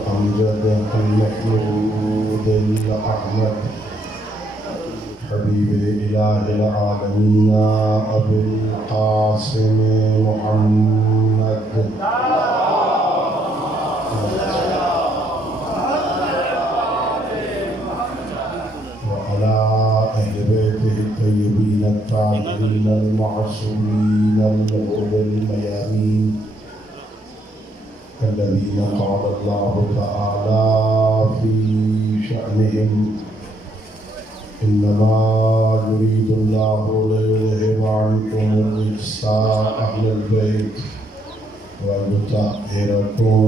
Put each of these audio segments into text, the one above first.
الأمجد المحمود الأحمد حبيب إله العالمين أبي القاسم محمد وعلى أهل بيته الطيبين الطاهرين المعصومين الغر الميامين الذين قال الله تعالى في شأنهم إنما يريد الله ليذهب عنكم الرجس أهل البيت ويطهركم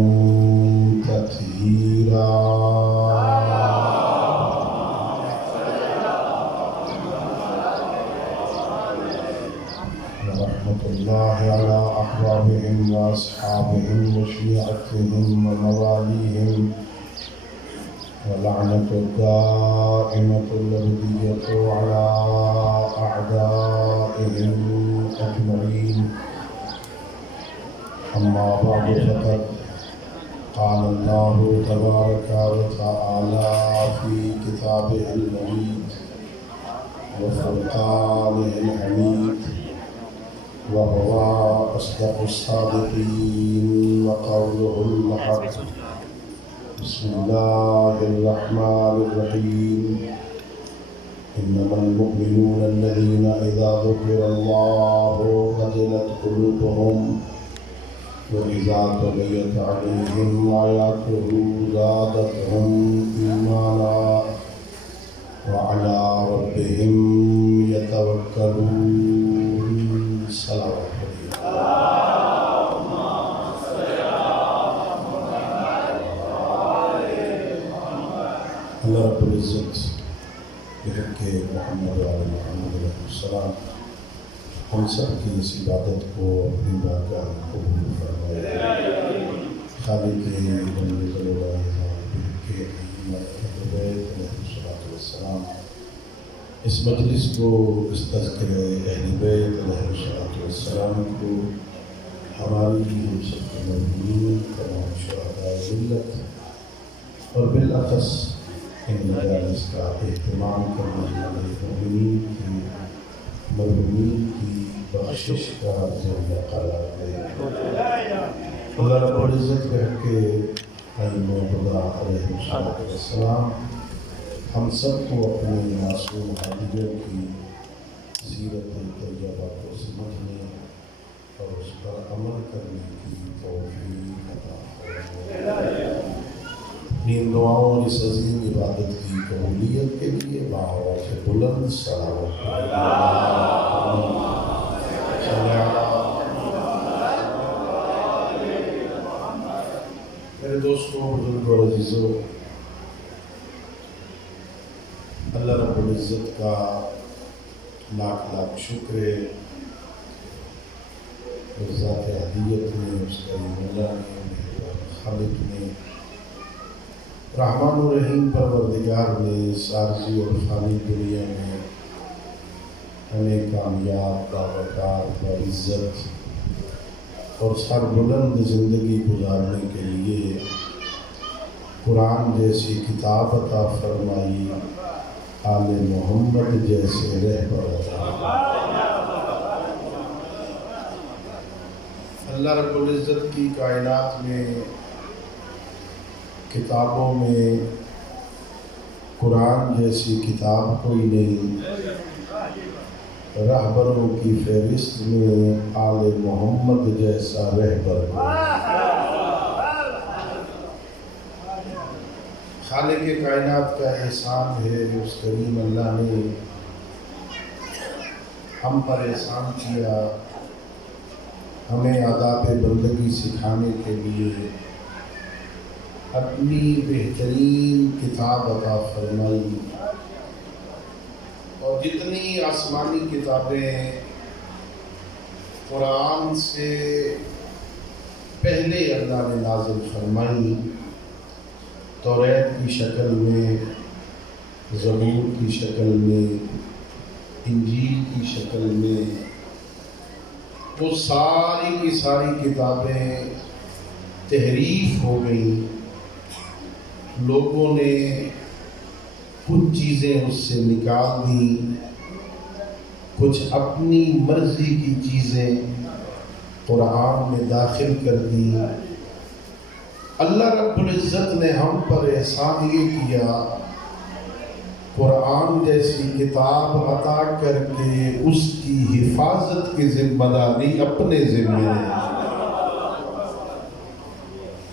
تطهيرا. ورحمة الله على أحبابهم وأصحابهم وشيعتهم ومواليهم ولعنة الدائمة الأبدية على أعدائهم أجمعين. أما بعد فقد قال الله تبارك وتعالى في كتابه المجيد وفرقانه الحميد وهو أصدق الصادقين وقوله الحق. بسم الله الرحمن الرحيم. إنما المؤمنون الذين إذا ذكر الله وجلت قلوبهم وإذا تليت عليهم آياته زادتهم إيمانا وعلى ربهم يتوكلون. صلوات اللہ رب العزت بحق محمد وعلى محمد علیہ السلام ہم سب کی اس عبادت کو اپنی بارگاہ میں قبول فرمائے. خالق بندے بحق اہل بیت علیہ السلام اس مجلس کو، اس تذکر اہل بیت علیہ السلام کو ہماری ہم سب کے مرحومین تمام شہداء ملت اور بالاخص ان مجالس کا اہتمام کرنے والے مرحومین کی بخشش کا ذریعہ قرار دے. اللہ رب العزت کہہ کے ائمہ خدا علیہ السلام ہم سب کو اپنے معصوم ہادیوں کی سیرت طیبہ کو سمجھنے اور اس پر عمل کرنے کی توفیق عطا فرمائے. اپنی دعاؤں اور اس عظیم عبادت کی قبولیت کے لیے بآواز بلند صلوات میرے دوستوں، بزرگوں اور عزیزوں، اللہ رب العزت کا لاکھ لاکھ شکر ہے. ذات ہدیت نے، اس کریم اللہ نے، خالق نے، رحمان و رحیم پروردگار نے اس عارضی اور فانی دنیا میں ہمیں کامیاب، باوقار، باعزت اور سربلند زندگی گزارنے کے لیے قرآن جیسی کتاب عطا فرمائی، آل محمد جیسے رہبر عطا. اللہ رب العزت کی کائنات میں کتابوں میں قرآن جیسی کتاب کوئی نہیں. رہبروں کی فہرست میں آل محمد جیسا رہبر. خالق کائنات کا احسان ہے، اس کریم اللہ نے ہم پر احسان کیا، ہمیں آداب بندگی سکھانے کے لیے اپنی بہترین کتاب عطا فرمائی. اور جتنی آسمانی کتابیں قرآن سے پہلے اللہ نے نازل فرمائی، توریت کی شکل میں، زبور کی شکل میں، انجیل کی شکل میں، وہ ساری کی ساری کتابیں تحریف ہو گئیں لوگوں نے کچھ چیزیں اس سے نکال دی، کچھ اپنی مرضی کی چیزیں قرآن میں داخل کر دی۔ اللہ رب العزت نے ہم پر احسان یہ کیا، قرآن جیسی کتاب عطا کر کے اس کی حفاظت کی ذمہ داری اپنے ذمہ ہے۔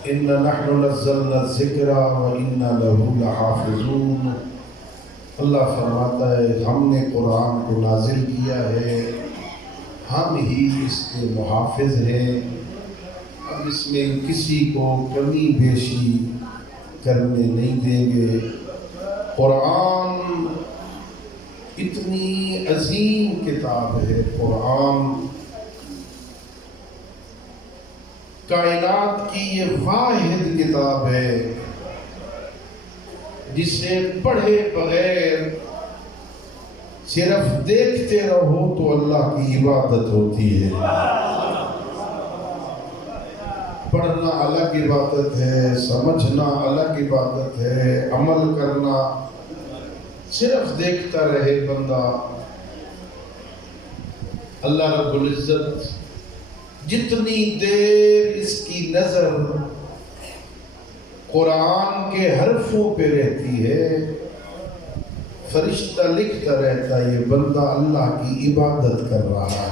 اِنَّا نَحْنُ نَزَّلْنَا الذِّكْرَ وَإِنَّا لَهُ لَحَافِظُونَ۔ اللہ فرماتا ہے ہم نے قرآن کو نازل کیا ہے، ہم ہی اس کے محافظ ہیں، اب اس میں کسی کو کمی بیشی کرنے نہیں دیں گے۔ قرآن اتنی عظیم کتاب ہے، قرآن کائنات کی یہ واحد کتاب ہے جسے پڑھے بغیر صرف دیکھتے رہو تو اللہ کی عبادت ہوتی ہے۔ پڑھنا الگ عبادت ہے، سمجھنا الگ عبادت ہے، عمل کرنا، صرف دیکھتا رہے بندہ۔ اللہ رب العزت جتنی دیر اس کی نظر قرآن کے حرفوں پہ رہتی ہے، فرشتہ لکھتا رہتا ہے یہ بندہ اللہ کی عبادت کر رہا ہے۔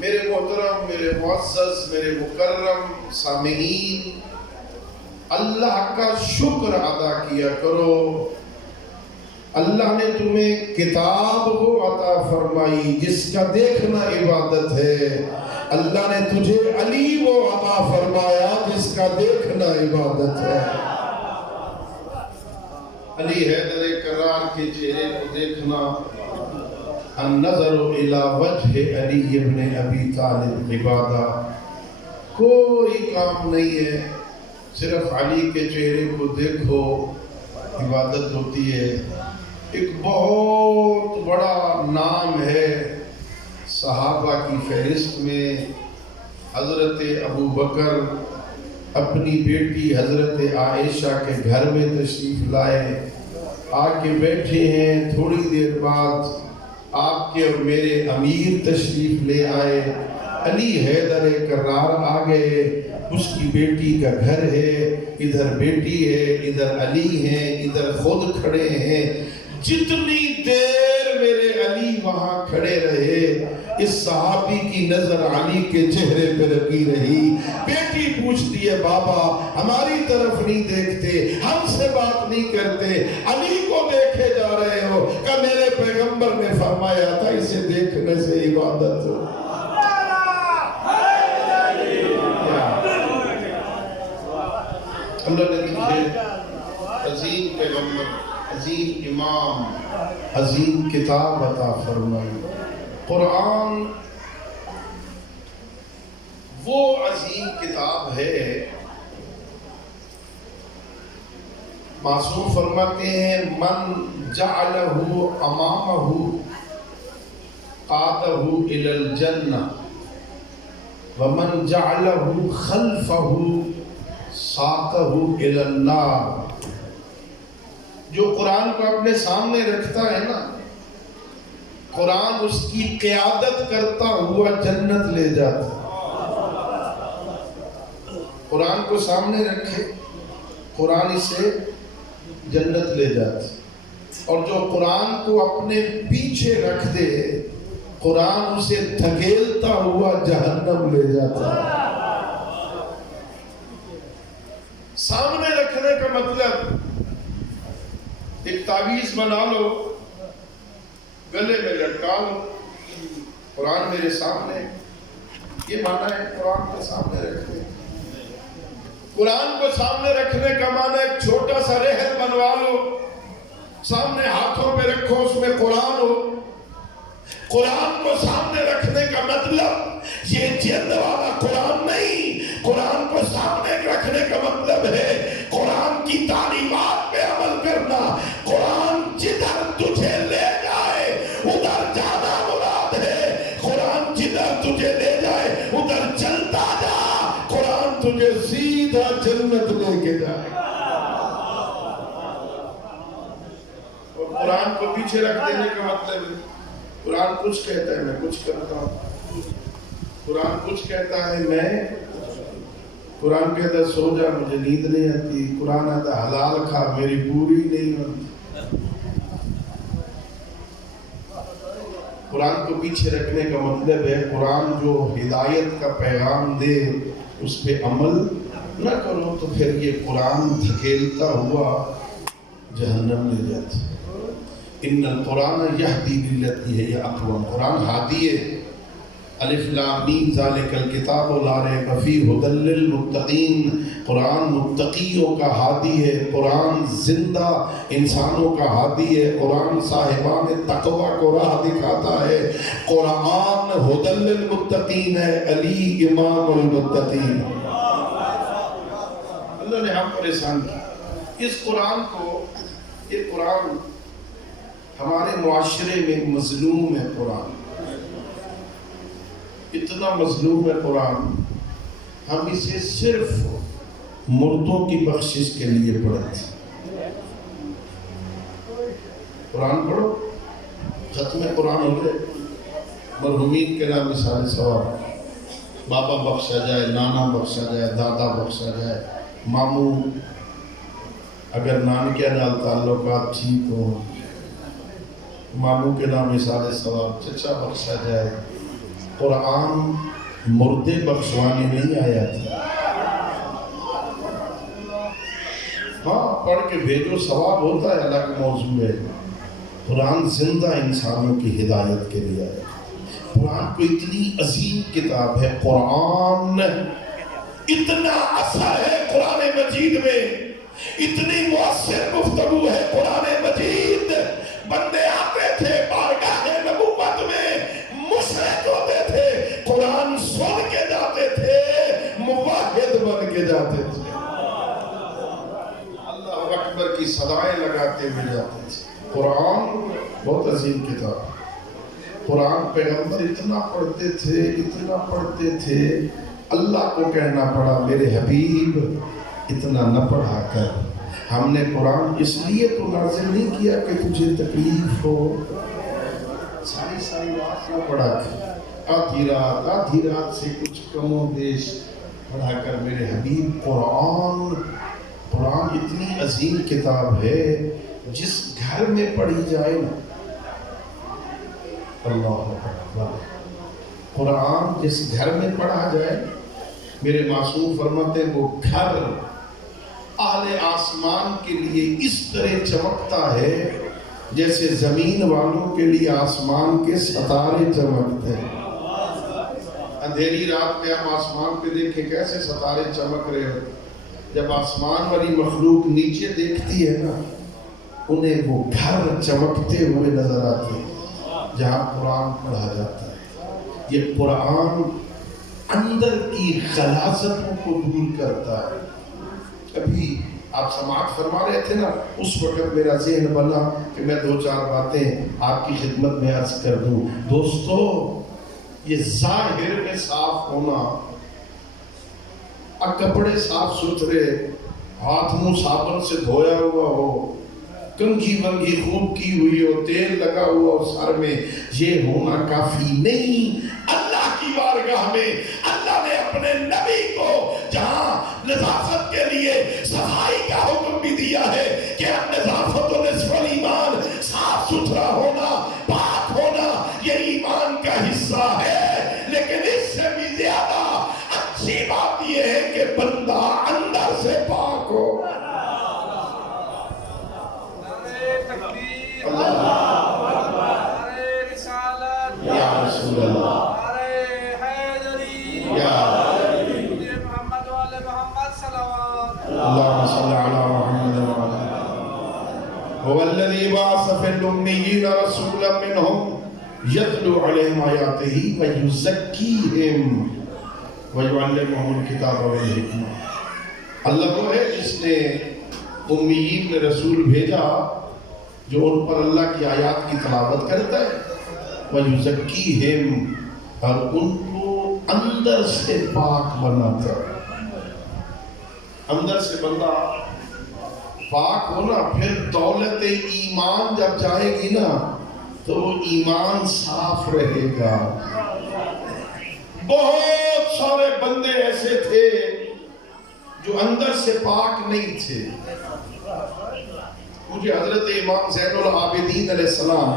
میرے محترم، میرے معزز، میرے مکرم سامعین، اللہ کا شکر ادا کیا کرو۔ اللہ نے تمہیں کتاب کو عطا فرمائی جس کا دیکھنا عبادت ہے۔ اللہ نے تجھے علی وہ عطا فرمایا جس کا دیکھنا عبادت ہے۔ علی حیدر کرار کے چہرے کو دیکھنا، النظر الی وجہ علی ابن ابی طالب عبادہ، کوئی کام نہیں ہے، صرف علی کے چہرے کو دیکھو عبادت ہوتی ہے۔ ایک بہت بڑا نام ہے صحابہ کی فہرست میں، حضرت ابو بکر اپنی بیٹی حضرت عائشہ کے گھر میں تشریف لائے، آ کے بیٹھے ہیں، تھوڑی دیر بعد آپ کے اور میرے امیر تشریف لے آئے، علی حیدر کرار آ گئے، اس کی بیٹی کا گھر ہے، ادھر بیٹی ہے، ادھر علی ہیں، ادھر خود کھڑے ہیں۔ جتنی دیر میرے علی وہاں کھڑے رہے، اس صحابی کی نظر علی کے چہرے پہ لگی رہی۔ بیٹی پوچھتی ہے بابا ہماری طرف نہیں دیکھتے، ہم سے بات نہیں کرتے، علی کو دیکھے جا رہے ہو؟ کہ میرے پیغمبر نے فرمایا تھا اسے دیکھنے سے عبادت ہو۔ اللہ نے تجھے عظیم پیغمبر، عظیم امام، عظیم کتاب عطا فرمائی۔ قرآن وہ عظیم کتاب ہے، معصوم فرماتے ہیں من جعلہ امامہ قادہ الی الجنہ ومن جعلہ خلفہ ساقہ الی النار۔ جو قرآن کو اپنے سامنے رکھتا ہے نا، قرآن اس کی قیادت کرتا ہوا جنت لے جاتا ہے۔ قرآن کو سامنے رکھے، قرآن اسے جنت لے جاتا ہے، اور جو قرآن کو اپنے پیچھے رکھ دے، قرآن اسے دھکیلتا ہوا جہنم لے جاتا ہے۔ سامنے رکھنے کا مطلب ایک تعویذ بنا لو، گلے میں لٹکا لو، قرآن میرے سامنے، یہ معنی ہے قرآن کو سامنے رکھنے۔ قرآن کو سامنے رکھنے کا معنی ایک چھوٹا سا رہن بنوا لو، سامنے ہاتھوں پہ رکھو، اس میں قرآن ہو۔ قرآن کو سامنے رکھنے کا مطلب یہ جلد والا قرآن نہیں، قرآن کو سامنے رکھنے کا مطلب ہے قرآن کی تعلیمات پہ عمل کرنا۔ قرآن جدھر تجھے لے جائے ادھر جانا مراد ہے، قرآن جدھر تجھے لے جائے ادھر چلتا جا، قرآن تجھے سیدھا جنت لے کے جائے گا۔ اور قرآن کو پیچھے رکھ دینے کا مطلب ہے قرآن کچھ کہتا ہے میں کچھ کرتا ہوں، قرآن کچھ کہتا ہے میں، قرآن کہتا ہے سو جا مجھے نیند نہیں آتی، قرآن آتا ہے حلال کھا میری پوری نہیں ہوتی۔ قرآن کو پیچھے رکھنے کا مطلب ہے قرآن جو ہدایت کا پیغام دے اس پہ عمل نہ کرو تو پھر یہ قرآن دھکیلتا ہوا جہنم لے جاتا ہے۔ ان القرآن یہدی للتی ہے یا اقوام، قرآن ہادی ہے۔ الف لام میم ذالک الکتاب لا ریب فیہ ھدی للمتقین، قرآن متقیوں کا ہادی ہے، قرآن زندہ انسانوں کا ہادی ہے، قرآن صاحبان تقوی کو راہ دکھاتا ہے، قرآن ھدی للمتقین ہے، علی امام المتقین۔ اللہ نے ہم پر احسان کیا۔ اس قرآن کو، یہ قرآن ہمارے معاشرے میں مظلوم ہے، قرآن اتنا مظلوم ہے قرآن، ہم اسے صرف مردوں کی بخشش کے لیے پڑھتے۔ قرآن پڑھو، ختم قرآن ہو گئے، مرحومین کے نام مثال ثواب، بابا بخشا جائے، نانا بخشا جائے، دادا بخشا جائے، ماموں اگر نانکے نال تعلقات ٹھیک ہوں، ماموں کے نام مثال ثواب، چچا بخشا جائے۔ قرآن مردے بخشوانے نہیں آیا تھا، ہاں پڑھ کے بھیجو ثواب ہوتا ہے، الگ موضوع ہے۔ قرآن زندہ انسانوں کی ہدایت کے لیے آیا۔ قرآن کو اتنی عظیم کتاب ہے، قرآن اتنا اثر ہے قرآن مجید میں، اتنی مؤثر گفتگو ہے قرآن مجید۔ بندے آتے تھے بارگاہ نبوت میں، مشرک ہوتے تھے، قرآن سن کے جاتے تھے، موحد بن کے جاتے تھے، اللہ اکبر کی صدائیں لگاتے ہوئے جاتے تھے۔ قرآن بہت عظیم کتاب، قرآن پیغمبر اتنا پڑھتے تھے، اتنا پڑھتے تھے، اللہ کو کہنا پڑا میرے حبیب اتنا نہ پڑھا کر، ہم نے قرآن اس لیے تو نازل نہیں کیا کہ تجھے تکلیف ہو، ساری رات نہ پڑھا کر، آدھی رات سے کچھ کم و بیش پڑھا کر میرے حبیب۔ قرآن اتنی عظیم کتاب ہے، جس گھر میں پڑھی جائے نا، اللہ اکبر، قرآن جس گھر میں پڑھا جائے، میرے معصوم فرماتے ہیں وہ گھر اہل آسمان کے لیے اس طرح چمکتا ہے جیسے زمین والوں کے لیے آسمان کے ستارے چمکتے ہیں۔ اندھیری رات میں ہم آسمان پہ دیکھیں کیسے ستارے چمک رہے ہو، جب آسمان والی مخلوق نیچے دیکھتی ہے نا، انہیں وہ گھر چمکتے ہوئے نظر آتے ہیں جہاں قرآن پڑھا جاتا ہے۔ یہ قرآن اندر کی غلاظتوں کو دور کرتا ہے۔ ابھی آپ سماعت فرما رہے تھے نا، اس وقت میرا ذہن بنا کہ میں دو چار باتیں آپ کی خدمت میں عرض کر دوں۔ دوستو، یہ ظاہر میں صاف ہونا، کپڑے صاف ستھرے، ہاتھ منہ صابن سے دھویا ہوا ہو، کنگھی ونگھی خوب کی ہوئی ہو، تیل لگا ہوا ہو سر میں، یہ ہونا کافی نہیں۔ اللہ کی بارگاہ میں اللہ نے اپنے نبی کو جہاں نظافت کے لیے صفائی کا حکم بھی دیا ہے کہ نظافت و نصف الایمان، صاف ستھرا ہونا، پاک ہونا، یہ ایمان کا حصہ ہے، لیکن اس سے بھی زیادہ اچھی بات یہ ہے کہ بندہ اندر سے پاک ہو۔ یا رسول اللہ، اللهم صل على محمد وعلى هو الذي بعث في الأميين رسولا منهم يتلو عليهم آياته ويزكيهم ويعلمهم الكتاب والحكمة۔ اللہ وہ ہے جس نے امیین میں رسول بھیجا جو ان پر اللہ کی آیات کی تلاوت کرتا ہے، وَيُزَكِّيهِمْ، اور ان کو اندر سے پاک بناتا ہے۔ اندر سے بندہ پاک ہو نا، پھر دولت ایمان جب جائے گی نا تو وہ ایمان صاف رہے گا۔ بہت سارے بندے ایسے تھے جو اندر سے پاک نہیں تھے۔ مجھے حضرت امام زین العابدین علیہ السلام،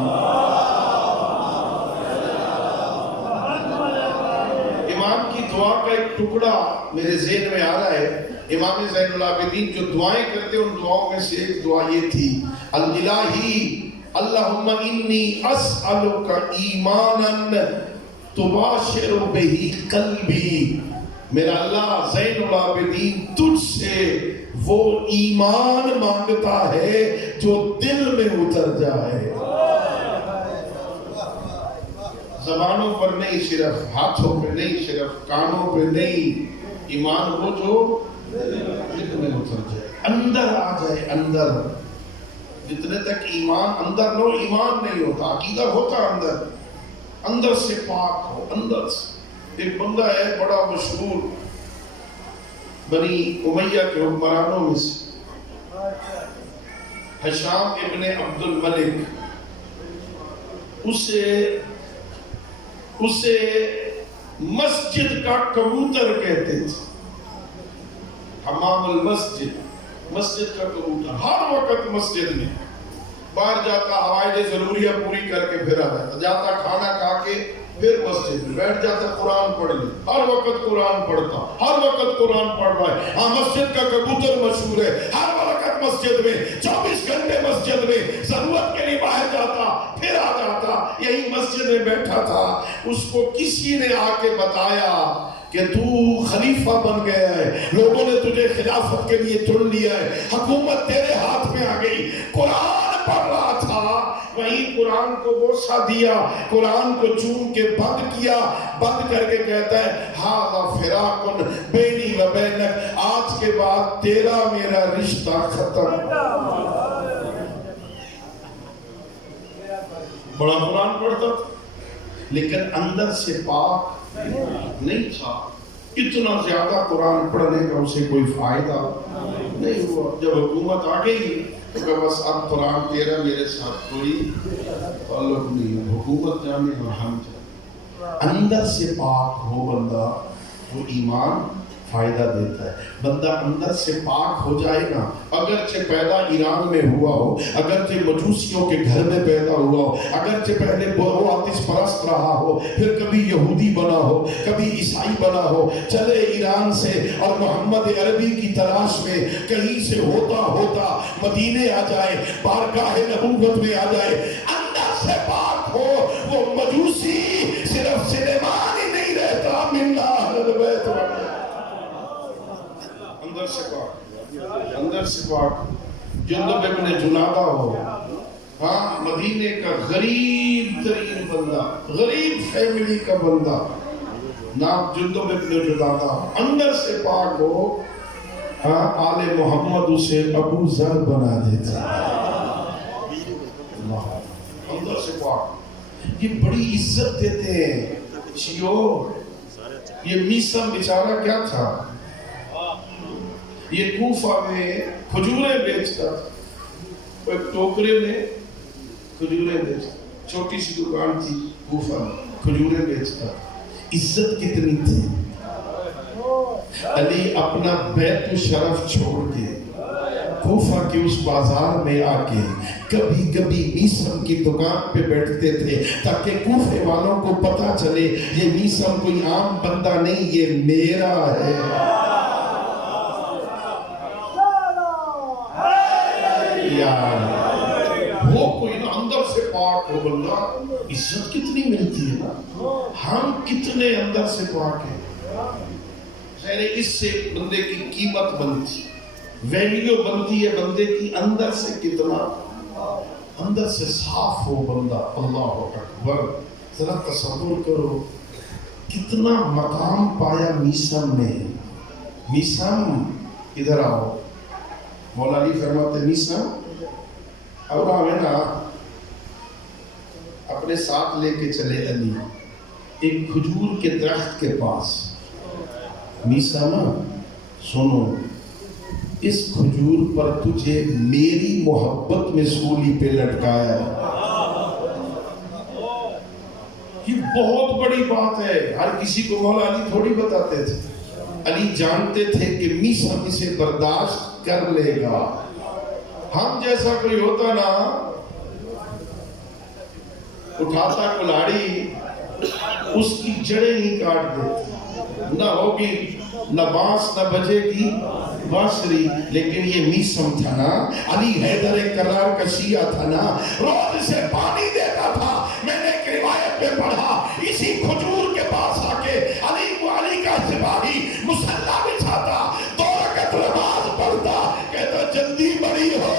امام کی دعا کا ایک ٹکڑا میرے ذہن میں آ رہا ہے۔ امام زین العابدین جو دعائیں کرتے ان دعاؤں میں سے ایک دعا یہ تھی، الہی اللہم انی اسألک ایمانا تباشر بہی قلبی، میرا اللہ زین العابدین تجھ سے وہ ایمان مانگتا ہے جو دل میں اتر جائے، زبانوں پر نہیں، صرف ہاتھوں پہ نہیں، صرف کانوں پہ نہیں، ایمان وہ جو دل میں اتر جائے، اندر آ جائے۔ اندر جتنے تک ایمان اندر نو، ایمان نہیں ہوتا، عقیدہ ہوتا اندر، اندر سے پاک ہو۔ اندر سے ایک بندہ ہے بڑا مشہور بنی امیہ کے حکمرانوں میں سے، ہشام ابن عبد الملک، اسے مسجد کا کبوتر کہتے تھے، حمام المسجد، مسجد کا کبوتر، ہر وقت مسجد میں باہر جاتا، حوائج ضروریہ پوری کر کے پھر آ جاتا، کھانا کھا کے پھر مسجد میں بیٹھ جاتا، قرآن پڑھ لے، ہر وقت قرآن پڑھتا، ہر وقت قرآن پڑھ رہا ہے۔ ہاں مسجد کا کبوتر مشہور ہے، ہر وقت مسجد میں، 24 گھنٹے مسجد میں، ضرورت کے لیے باہر جاتا پھر آ جاتا، یہی مسجد میں بیٹھا تھا۔ اس کو کسی نے آ کے بتایا کہ تو خلیفہ بن گیا ہے، لوگوں نے تجھے خلافت کے لیے چن لیا ہے، حکومت تیرے ہاتھ میں آ گئی۔ قرآن پڑھ رہا تھا، وہیں قرآن کو بوسہ دیا، قرآن کو چوم کے بند کیا، بند کر کے کہتا ہے ھذا فراق بینی و بینک، آج کے بعد تیرا میرا رشتہ ختم۔ بڑا قرآن پڑھتا تھا لیکن اندر سے پاک نہیں تھا۔ اتنا زیادہ قرآن پڑھنے کا اسے کوئی فائدہ نہیں ہوا۔ جب حکومت آ گئی تو کہ بس اب قرآن تیرا میرے ساتھ کوئی تعلق نہیں ہے، حکومت جانے اور ہم جانے۔ اندر سے پاک ہو بندہ، وہ ایمان فائدہ دیتا ہے۔ بندہ اندر سے پاک ہو جائے نا، اگرچہ پیدا ایران میں ہوا ہو، اگرچہ مجوسیوں کے گھر میں پیدا ہوا ہو، اگرچہ پہلے وہ آتش پرست رہا ہو، پھر کبھی یہودی بنا ہو، کبھی عیسائی بنا ہو، چلے ایران سے اور محمد عربی کی تلاش میں کہیں سے ہوتا ہوتا مدینے آ جائے، بارگاہ نبوت میں آ جائے، اندر سے پاک ہو، وہ مجوسی صرف سلیمان ہی نہیں رہتا، من اہل البیت اندر سے پاک، اندر سے پاک۔ جندب ابن جنادہ ہو، ہاں مدینے کا غریب ترین بندہ، غریب فیملی کا بندہ، نام جندب ابن جنادہ، اندر سے پاک ہو، ہاں آل محمد اسے ابو ذر بنا دیتا، اندر سے پاک۔ یہ بڑی عزت دیتے ہیں شیعو۔ یہ میسم بیچارہ کیا تھا؟ یہ کوفہ میں کھجوریں بیچتا تھا، ایک ٹوکرے میں کھجوریں بیچتا، چھوٹی سی دکان تھی کوفہ میں، کھجوریں بیچتا۔ عزت کتنی تھی! علی اپنا بیت الشرف چھوڑ کے کوفہ کے اس بازار میں آ کے کبھی کبھی میسم کی دکان پہ بیٹھتے تھے تاکہ کوفے والوں کو پتا چلے یہ میسم کوئی عام بندہ نہیں، یہ میرا ہے۔ وہ کوئی نہ اندر سے پاک ہو بندہ، عزت کتنی ملتی ہے نا، ہم کتنے اندر سے پاک ہیں۔ اس سے بندے کی قیمت بنتی، ویلیو بنتی ہے بندے کی، اندر سے کتنا، اندر سے صاف ہو بندہ۔ اللہ اکبر، ذرا تصور کرو کتنا مقام پایا میسم نے۔ میسم ادھر آؤ، مولا علی فرماتے میسم اب ہمیں نا اپنے ساتھ لے کے چلے علی ایک کھجور کے درخت کے پاس۔ میسم سنو، اس کھجور پر تجھے میری محبت میں سولی پہ لٹکایا ہے۔ یہ بہت بڑی بات ہے، ہر کسی کو مولا علی تھوڑی بتاتے تھے۔ علی جانتے تھے کہ میسم اسے برداشت کر لے گا۔ ہم جیسا کوئی ہوتا نا، اٹھاتا کلاڑی، اس کی جڑیں ہی کاٹ دیتے، نہ ہوگی نہ بانس نہ بجے گی بانسری۔ لیکن یہ میسم تھا نا، علی حیدر کرار کا شیعہ تھا نا، روز سے پانی دیتا تھا۔ میں نے ایک روایت میں پڑھا، اسی کھجور کے پاس آ کے علی کا سپاہی مصلی بچھاتا، 2 رکعت نماز پڑھتا، کہتا جلدی بڑی ہو،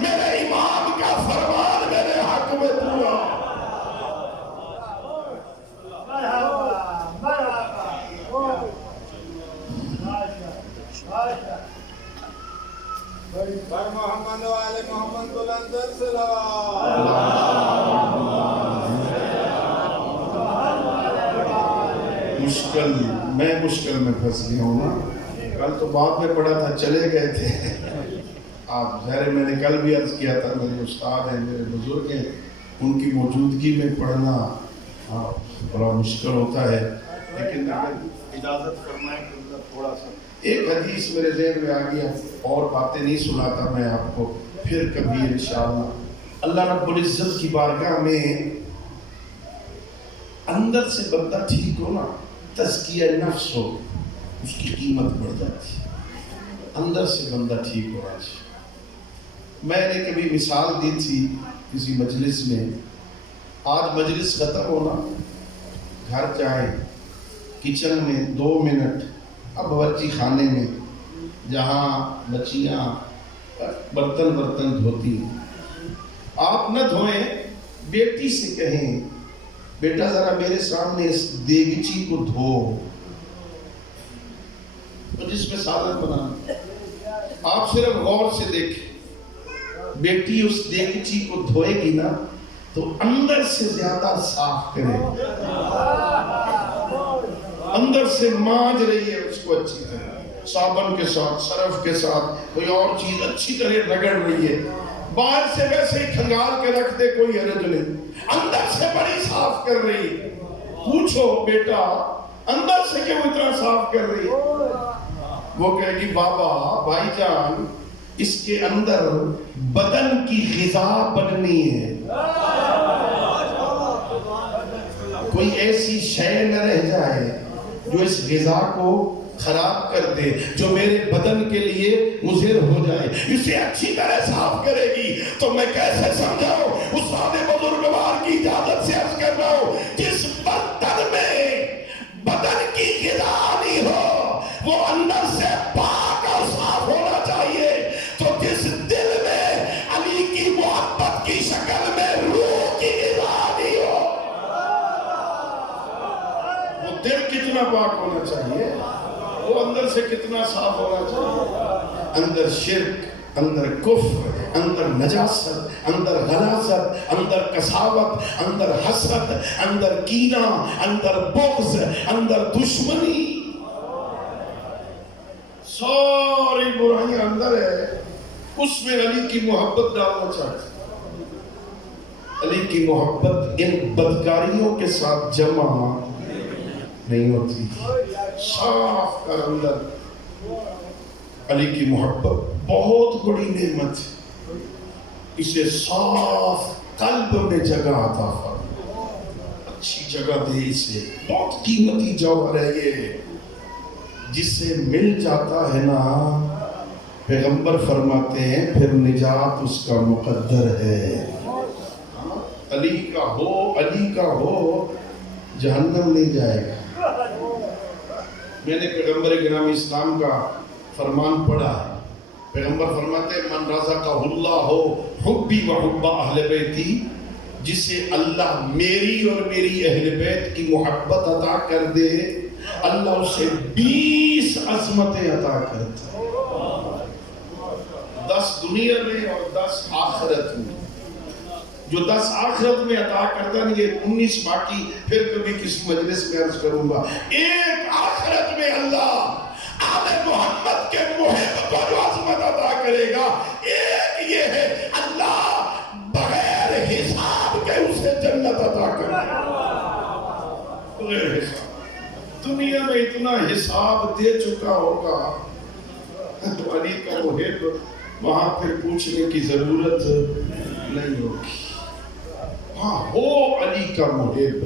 میرے امام کا فرمان میرے حق میں پورا۔ بر محمد و آل محمد بلند صلوات۔ مشکل میں پھنس گیا ہوں نا۔ کل تو بعد میں پڑھا تھا، چلے گئے تھے آپ، ظاہر میں نے کل بھی عرض کیا تھا، میرے استاد ہیں، میرے بزرگ ہیں، ان کی موجودگی میں پڑھنا بڑا مشکل ہوتا ہے، لیکن اگر اجازت فرمائیں تو تھوڑا سا ایک حدیث میرے ذہن میں آ گیا، اور باتیں نہیں سناتا میں آپ کو، پھر کبھی انشاءاللہ۔ اللہ رب العزت کی بارگاہ میں اندر سے بندہ ٹھیک ہو نا، تزکیہ نفس ہو، اس کی قیمت بڑھ جاتی ہے۔ اندر سے بندہ ٹھیک ہونا چاہیے۔ میں نے کبھی مثال دی تھی کسی مجلس میں، آج مجلس ختم ہونا، گھر جائیں، کچن میں 2 منٹ، اب باورچی خانے میں جہاں بچیاں برتن دھوتی ہیں، آپ نہ دھوئیں، بیٹی سے کہیں بیٹا ذرا میرے سامنے اس دیگچی کو دھو، تو جس میں سالن بنانا، آپ صرف غور سے دیکھیں، بیٹی اس دیگچی کو دھوئے گی نا تو اندر سے زیادہ صاف کرے، اندر سے مانج رہی ہے اس کو اچھی طرح، صابن کے ساتھ، سرف کے ساتھ، کوئی اور چیز اچھی طرح رگڑ رہی ہے، باہر سے ویسے ہی کھنگال کے رکھ دے کوئی حرج نہیں، اندر سے بڑی صاف کر رہی ہے۔ پوچھو بیٹا اندر سے کیوں اتنا صاف کر رہی ہے؟ وہ کہے گی بابا بھائی جان اس کے اندر بدن کی غذا بننی ہے، کوئی ایسی شے نہ رہ جائے جو اس غذا کو خراب کر دے، جو میرے بدن کے لیے مضر ہو جائے، اسے اچھی طرح صاف کرے گی۔ تو میں کیسے سمجھاؤں؟ استاد بزرگوار کی اجازت سے عرض کر رہا ہوں، جس برتن میں بدن کی غذا نہیں ہو وہ اندر سے پاک اور صاف ہونا چاہیے۔ تو جس دل میں علی کی محبت کی شکل میں روح کی غذا نہیں ہو، وہ دل کتنا پاک ہونا چاہیے، وہ اندر سے کتنا صاف ہونا چاہیے۔ اندر شرک، اندر کفر، اندر نجاست، اندر غلاظت، اندر کساوت، اندر حسد، اندر کینہ، اندر بغض، اندر دشمنی، ساری برائیاں اندر ہے، اس میں علی کی محبت ڈالنا چاہتے۔ علی کی محبت ان بدکاریوں کے ساتھ جمع نہیں ہوتی، صاف کر اندر۔ علی کی محبت بہت بڑی نعمت ہے، اسے صاف قلب میں جگہ عطا فرما، اچھی جگہ دے اسے، بہت قیمتی جوہر ہے یہ، جس سے مل جاتا ہے نا، پیغمبر فرماتے ہیں پھر نجات اس کا مقدر ہے۔ علی کا ہو جہنم نہیں جائے گا۔ میں نے پیغمبر گرامی اسلام کا فرمان پڑھا ہے، پیغمبر فرماتے ہیں من رزقہ اللہ حبی و حب اہل بیتی، جسے اللہ میری اور میری اہل بیت کی محبت عطا کر دے، اللہ اسے 20 عظمتیں عطا کرتا ہے، 10 دنیا میں اور 10 آخرت میں۔ جو 10 آخرت میں عطا کرتا نہیں، یہ 19 باقی پھر کبھی کسی مجلس میں عرض کروں گا۔ ایک آخرت میں اللہ آل محمد کے محب کو جو عظمت دنیا میں اتنا حساب دے چکا ہوگا تو علی کا محب وہاں پھر پوچھنے کی ضرورت نہیں ہوگی. ہاں ہو علی کا محب.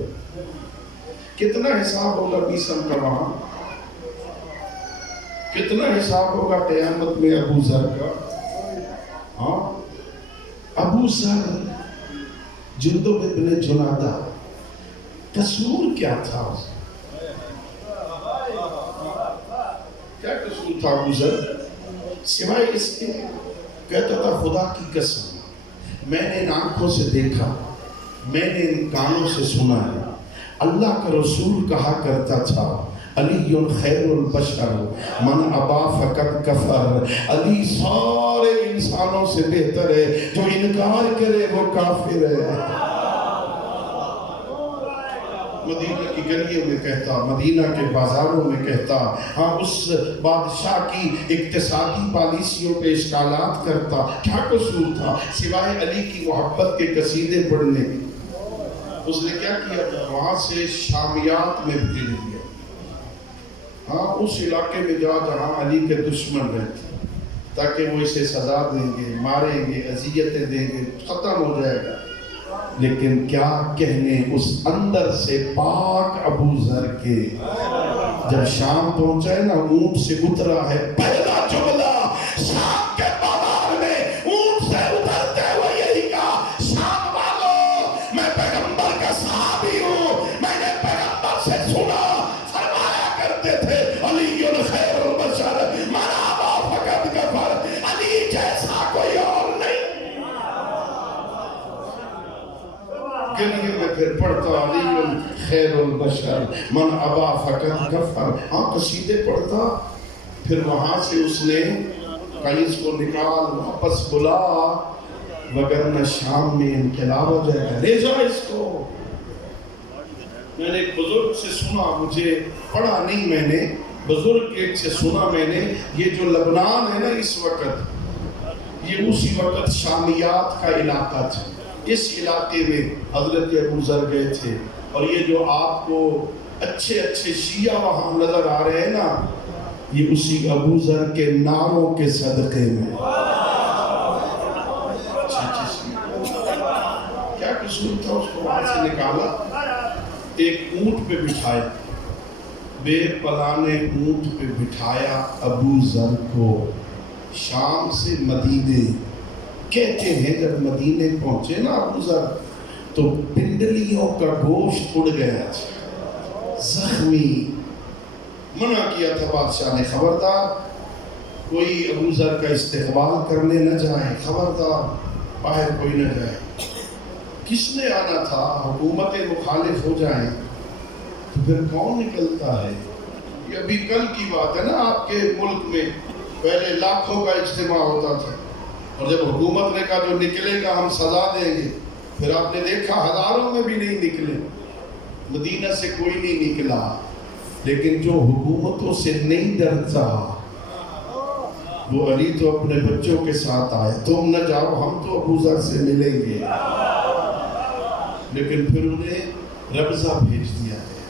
کتنا حساب ہوگا بیسم کا وہاں؟ کتنا حساب ہوگا قیامت میں ابو ذر کا؟ ہاں ابو ذر جندب ابن جنادہ قصور کیا تھا؟ کیا قصور تھا ابو ذر؟ سوائے اس کے کہتا تھا خدا کی قسم میں نے ان آنکھوں سے دیکھا، میں نے ان کانوں سے سنا ہے، اللہ کا رسول کہا کرتا تھا علی خیر البشر من ابا فقط کفر. علی سارے انسانوں سے بہتر ہے، جو انکار کرے وہ کافر ہے. مدینہ کی گلیوں میں کہتا، مدینہ کے بازاروں میں کہتا، ہاں اس بادشاہ کی اقتصادی پالیسیوں پہ اشکالات کرتا. کیا قصور تھا سوائے علی کی محبت کے قصیدے پڑھنے کی؟ اس نے کیا کیا تھا؟ وہاں سے شامیات میں بھیج دیا. ہاں اس علاقے میں جا جہاں علی کے دشمن رہتے، تاکہ وہ اسے سزا دیں گے، ماریں گے، اذیتیں دیں گے، ختم ہو جائے گا. لیکن کیا کہنے اس اندر سے پاک ابو ذر کے جب شام پہنچا ہے نا، اونٹ سے اترا ہے، پہلا جملہ شام کے بازار میں اونٹ سے اترتے ہوئے یہی کہا، شام والوں میں پیغمبر کا صحابی ہوں، میں نے پیغمبر سے سنا فرمایا کرتے تھے علی خیر البشر من ابا فقط کفر. علی جیسا کوئی اور نہیں. گلیوں میں پھر پڑھتا علی خیر البشر من ابا فقط کفر. ہاں قصیدے پڑھتا. پھر وہاں سے اس نے کہیں اس کو نکال واپس بلا، وگرنہ شام میں انقلاب ہو جائے گا، لے جا اس کو. میں نے ایک بزرگ سے سنا، مجھے پڑھا نہیں، میں نے بزرگ ایک سے سنا میں نے، یہ جو لبنان ہے نا اس وقت، یہ اسی وقت شامیات کا علاقہ تھا. اس علاقے میں حضرت ابو ذر گئے تھے، اور یہ جو آپ کو اچھے اچھے شیعہ وہاں نظر آ رہے ہیں نا، یہ اسی ابو ذر کے ناروں کے صدقے میں. کیا قصور تھا؟ اس کو وہاں سے نکالا، ایک اونٹ پہ بٹھایا، بے پلانے اونٹ پہ بٹھایا ابو ذر کو. شام سے مدینے کہتے ہیں جب مدینے پہنچے نا ابو ذر تو پنڈلیوں کا گوشت اڑ گیا تھا، زخمی. منع کیا تھا بادشاہ نے، خبردار کوئی ابو ذر کا استقبال کرنے نہ جائے، خبردار باہر کوئی نہ جائے. کس نے آنا تھا؟ حکومتیں مخالف ہو جائیں تو پھر کون نکلتا ہے؟ یہ ابھی کل کی بات ہے نا، آپ کے ملک میں پہلے لاکھوں کا اجتماع ہوتا تھا، اور جب حکومت نے کہا جو نکلے گا ہم سزا دیں گے، پھر آپ نے دیکھا ہزاروں میں بھی نہیں نکلے. مدینہ سے کوئی نہیں نکلا. لیکن جو حکومتوں سے نہیں ڈرتا وہ علی تو اپنے بچوں کے ساتھ آئے، تم نہ جاؤ ہم تو ابو ذر سے ملیں گے. لیکن پھر انہیں ربضہ بھیج دیا گیا،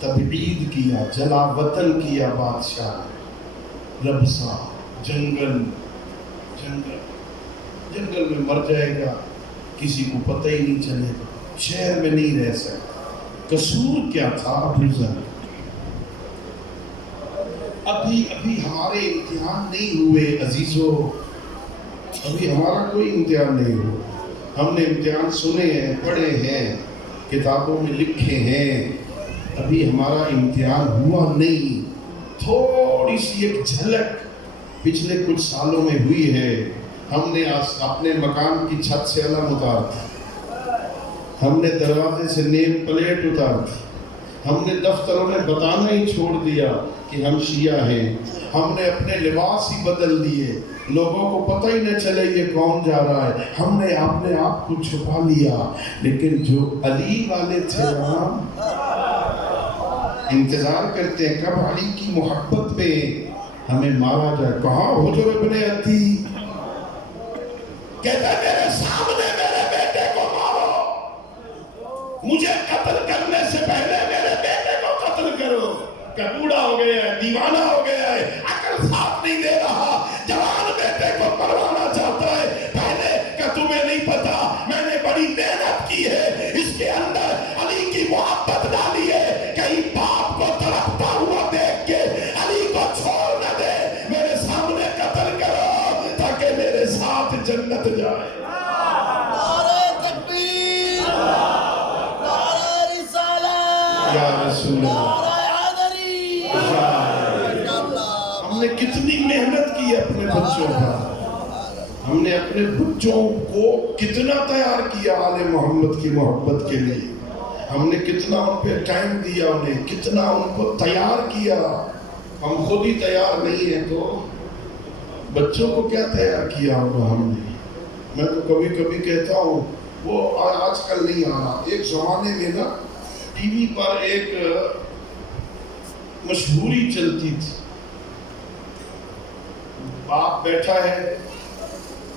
تبعید کیا، جلا وطن کیا بادشاہ نے. ربضہ جنگل میں مر جائے گا، کسی کو پتہ ہی نہیں چلے گا، شہر میں نہیں رہ سکتا. قصور کیا تھا ابو ذر؟ ابھی ہمارے امتحان نہیں ہوئے عزیزو، ابھی ہمارا کوئی امتحان نہیں ہوا. ہم نے امتحان سنے ہیں، پڑھے ہیں، کتابوں میں لکھے ہیں، ابھی ہمارا امتحان ہوا نہیں. تھوڑی سی ایک جھلک پچھلے کچھ سالوں میں ہوئی ہے. ہم نے اپنے مکان کی چھت سے علم اتار دی، ہم نے دروازے سے نیم پلیٹ اتار دی، ہم نے دفتروں میں بتانا ہی چھوڑ دیا کہ ہم شیعہ ہیں. ہم نے اپنے لباس ہی بدل دیے، لوگوں کو پتہ ہی نہ چلے یہ کون جا رہا ہے. ہم نے اپنے آپ کو چھپا لیا. لیکن جو علی والے تھے وہاں انتظار کرتے ہیں کب علی کی محبت پہ ہمیں مارا جائے. کہاں حجر ابن عتی کہتا ہے میرے سامنے میرے بیٹے کو مارو، مجھے قتل کرنے سے پہلے میرے بیٹے کو قتل کرو. کہ بوڑھا ہو گیا ہے، دیوانہ ہو گیا ہے، عقل ساتھ نہیں دے رہا، جوان بیٹے کو پروانا چاہتا ہے، پہلے کہ تمہیں نہیں پتا میں نے بڑی محنت کی ہے، اس کے اندر علی کی محبت ڈالی ہے، کہیں باپ کو تڑپتا ہوا دیکھ کے علی کو چھوڑ نہ دے، میرے سامنے قتل کرو تاکہ میرے ساتھ جنت جائے۔ نعرہ تکبیر، نعرہ رسالت، یا رسول اللہ، نعرہ حیدری۔ ہم نے کتنی محنت کی ہے اپنے بچوں پر، ہم نے اپنے بچوں کو کتنا تیار کیا آل محمد کی محبت کے لیے، ہم نے کتنا ان پہ ٹائم دیا، انہیں کتنا ان کو تیار کیا۔ ہم خود ہی تیار نہیں ہیں تو بچوں کو کیا تیار کیا ہوگا ہم نے۔ میں تو کبھی کبھی کہتا ہوں وہ آج کل نہیں آ رہا، ایک زمانے میں نا ٹی وی پر ایک مشہوری چلتی تھی، باپ بیٹھا ہے،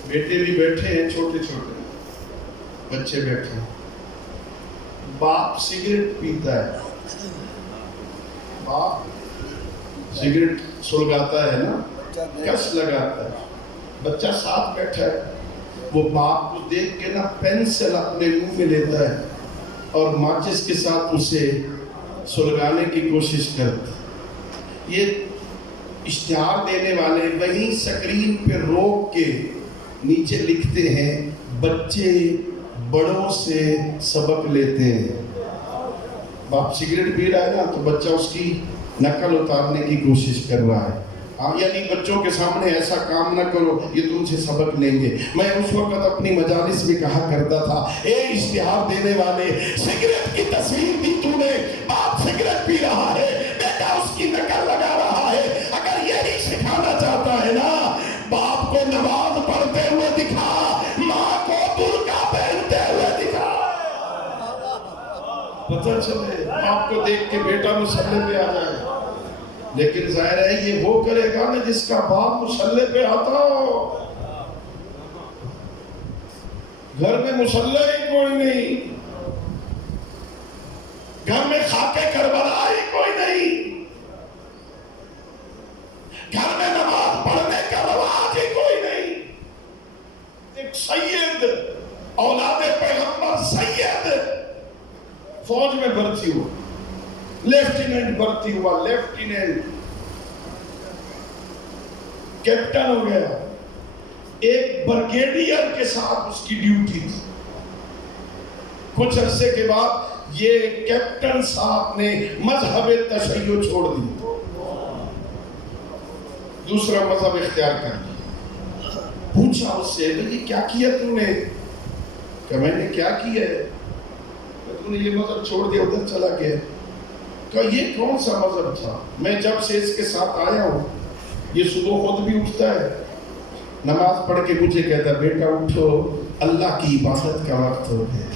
بیٹے بھی بیٹھے ہیں، چھوٹے چھوٹے بچے بیٹھے ہیں، باپ سگریٹ پیتا ہے، باپ سگریٹ سلگاتا ہے نا، کش لگاتا ہے، بچہ ساتھ بیٹھا ہے، وہ باپ کو دیکھ کے نا پینسل اپنے منہ میں لیتا ہے اور ماچس کے ساتھ اسے سلگانے کی کوشش کرتا ہے۔ یہ اشتہار دینے والے وہیں سکرین پہ روک کے نیچے لکھتے ہیں بچے بڑوں سے سبق لیتے ہیں۔ باپ سگریٹ پی رہا ہے نا تو بچہ اس کی نقل اتارنے کی کوشش کر رہا ہے، یعنی بچوں کے سامنے ایسا کام نہ کرو، یہ تم سے سبق لیں گے۔ میں اس وقت اپنی مجالس میں کہا کرتا تھا، اے اشتہار دینے والے، سگریٹ کی تصویر دی تو نے، باپ سگریٹ پی رہا ہے، بیٹا اس کی نقل لگا رہا ہے، اگر یہی سکھانا چاہتا ہے نا، باپ کو نماز پڑھتے ہوئے دکھا، ماں کو برقع پہنتے ہوئے دکھا، پتہ چلے باپ کو دیکھ کے بیٹا مصلی پہ آ جائے۔ لیکن ظاہر ہے یہ وہ کرے گا نا جس کا باپ مصلی پہ آتا ہو۔ گھر میں مصلی ہی کوئی نہیں، گھر میں خاک کربلا ہی کوئی نہیں، گھر میں نماز پڑھنے کا رواج ہی کوئی نہیں۔ ایک سید، اولاد پیغمبر سید، فوج میں بھرتی ہوا، لیفٹیننٹ بھرتی ہوا، لیفٹیننٹ کیپٹن ہو گیا، ایک بریگیڈیئر کے ساتھ اس کی ڈیوٹی تھی۔ کچھ عرصے کے بعد یہ کیپٹن صاحب نے مذہب تشیع چھوڑ دی، دوسرا مذہب اختیار کر لیا۔ پوچھا اس سے یہ کیا کیا تو نے؟ کہ میں نے کیا کیا ہے؟ تو نے یہ مذہب چھوڑ دیا، ادھر چلا گیا۔ کہ یہ کون سا مذہب تھا؟ میں جب سے اس کے ساتھ آیا ہوں، یہ صبح خود بھی اٹھتا ہے، نماز پڑھ کے مجھے کہتا ہے بیٹا اٹھو، اللہ کی عبادت کا وقت ہو گیا۔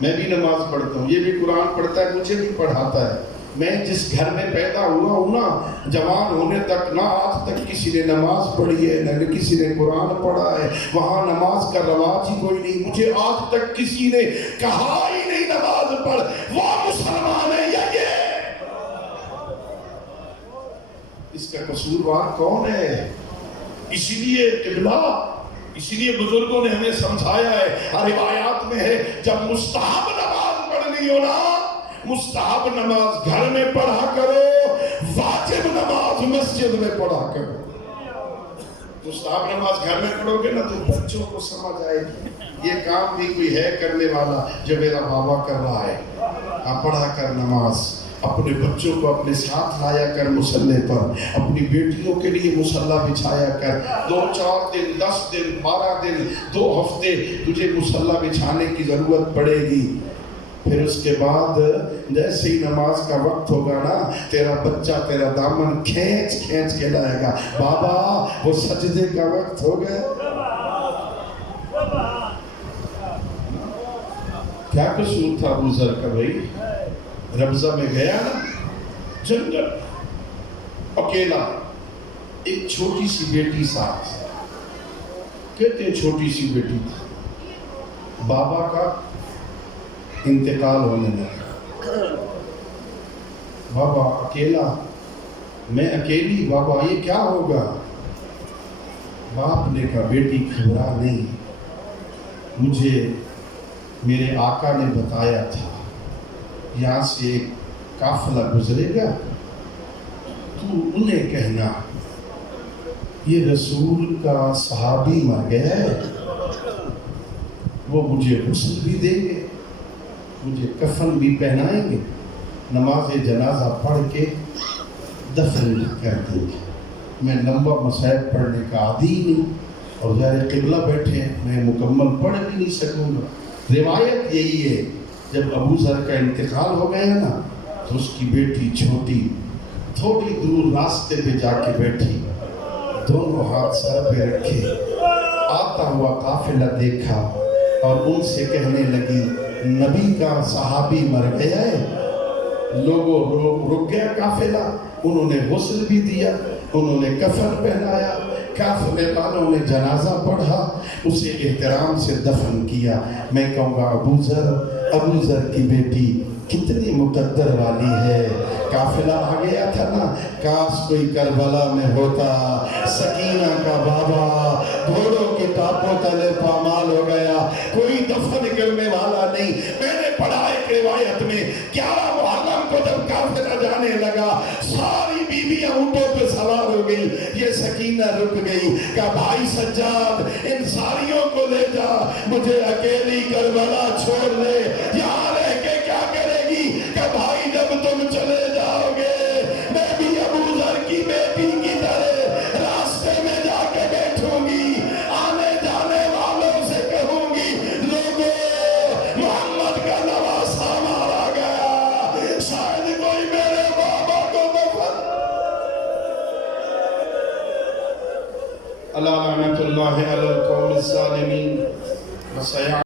میں بھی نماز پڑھتا ہوں، یہ بھی قرآن پڑھتا ہے، مجھے بھی پڑھاتا ہے۔ میں جس گھر میں پیدا ہوا ہوں نا، جوان ہونے تک نہ آج تک کسی نے نماز پڑھی ہے، نہ کسی نے قرآن پڑھا ہے، وہاں نماز کا رواج ہی کوئی نہیں۔ مجھے آج تک کسی نے کہا ہی نہیں نماز پڑھ، وہ مسلمان ہے یا یہ؟ اس کا قصوروار کون ہے؟ اسی لیے قبلہ، اسی لیے بزرگوں نے ہمیں سمجھایا ہے، روایات میں ہے جب مستحب نماز پڑھنی ہو نا، مستحب نماز گھر میں پڑھا کرو، واجب نماز مسجد میں پڑھا کرو۔ مستحب نماز گھر میں پڑھو گے نا تو بچوں کو سمجھ آئے گی یہ کام بھی کوئی ہے کرنے والا جو میرا بابا کر رہا ہے۔ آپ پڑھا کر نماز، اپنے بچوں کو اپنے ساتھ لایا کر مصلی پر، اپنی بیٹیوں کے لیے مصلی بچھایا کر، 2-4 دن 10 دن 12 دن 2 ہفتے تجھے مصلی بچھانے کی ضرورت پڑے گی۔ پھر اس کے بعد جیسے ہی نماز کا وقت ہوگا نا، تیرا بچہ تیرا دامن کھینچ کھینچ کے لائے گا، بابا وہ سجدے کا وقت ہو گیا۔ کیا قصور تھا ابو ذر کا بھائی؟ ربضہ میں گیا نا، جنگل، اکیلا، ایک چھوٹی سی بیٹی ساتھ، کہتے ہیں چھوٹی سی بیٹی تھی، بابا کا انتقال ہونے لگا، بابا اکیلا، میں اکیلی، بابا یہ کیا ہوگا؟ باپ نے کہا بیٹی گھبرا نہیں، مجھے میرے آقا نے بتایا تھا یہاں سے ایک قافلہ گزرے گا، تو انہیں کہنا یہ رسول کا صحابی مر گیا ہے، وہ مجھے غسل بھی دیں گے، مجھے کفن بھی پہنائیں گے، نماز جنازہ پڑھ کے دفن کر دیں گے۔ میں لمبا مصائب پڑھنے کا عادی نہیں، اور ظاہر قبلہ بیٹھے ہیں، میں مکمل پڑھ بھی نہیں سکوں گا۔ روایت یہی ہے جب ابو ذر کا انتقال ہو گیا نا تو اس کی بیٹی چھوٹی تھوڑی دور راستے پہ جا کے بیٹھی، دونوں ہاتھ سر پہ رکھے، آتا ہوا قافلہ دیکھا اور ان سے کہنے لگی نبی کا صحابی مر گیا ہے۔ لوگوں رک گیا قافلہ، انہوں نے غسل بھی دیا، انہوں نے کفن پہنایا، قافلے والوں نے جنازہ پڑھا، اسے احترام سے دفن کیا۔ میں کہوں گا ابو ذر کی بیٹی کتنی مقدر والی ہے۔ قافلہ آ گیا تھا نا، کاش کوئی کربلا میں ہوتا، سکینہ کا بابا گھوڑوں کے ٹاپوں تلے پامال ہو گیا، کوئی دفن کرنے والا نہیں۔ میں نے پڑھا ایک روایت میں 11 محرم کو جب قافلہ جانے لگا، ساری بیویاں اونٹوں پہ سوار ہو گئی، یہ سکینہ رک گئی، کہا بھائی سجاد ان ساریوں کو لے جا، مجھے اکیلی کربلا چھوڑ دے، یہاں رہ کے کیا کرے گی؟ کہ بھائی جب تم چلے جاؤ گے میں بھی ابو ذر کی بیٹی کی طرح راستے میں جا کے بیٹھوں گی، آنے جانے والوں سے کہوں گی لوگوں محمد کا نواسہ مارا گیا، شاید کوئی میرے بابا کو دفن۔ اللہ لعنت اللہ علی القوم الظالمین۔